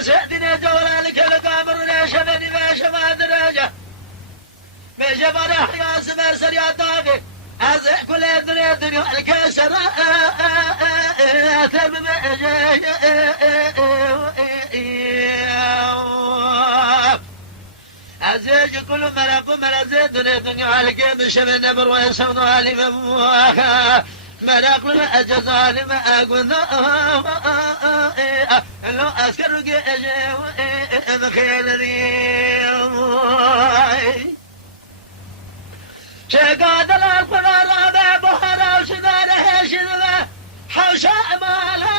سعدنا جولانك القامر ليشبني ما شما دراجة بجبر أحيا سمر سريع طاقي أزع كل الدنيا الكسر أثر أزيج كل مرق مرزيد الدنيا الكيم شبن بروي سمنو علي مموخا مرق لنا أجزال ما أقول لو أذكر بخير ريم شقاد القرار بحر وشذاره شذله حوشا مالا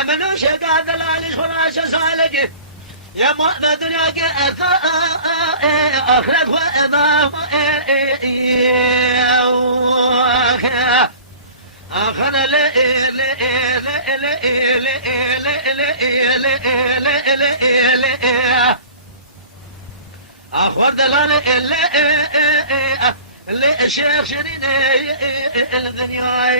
أمنو شقا دلالي خراش سالك يا مؤمن دنياك أخرج وإضاف أخنا أخور دلالي الشيخ شريني الدنيا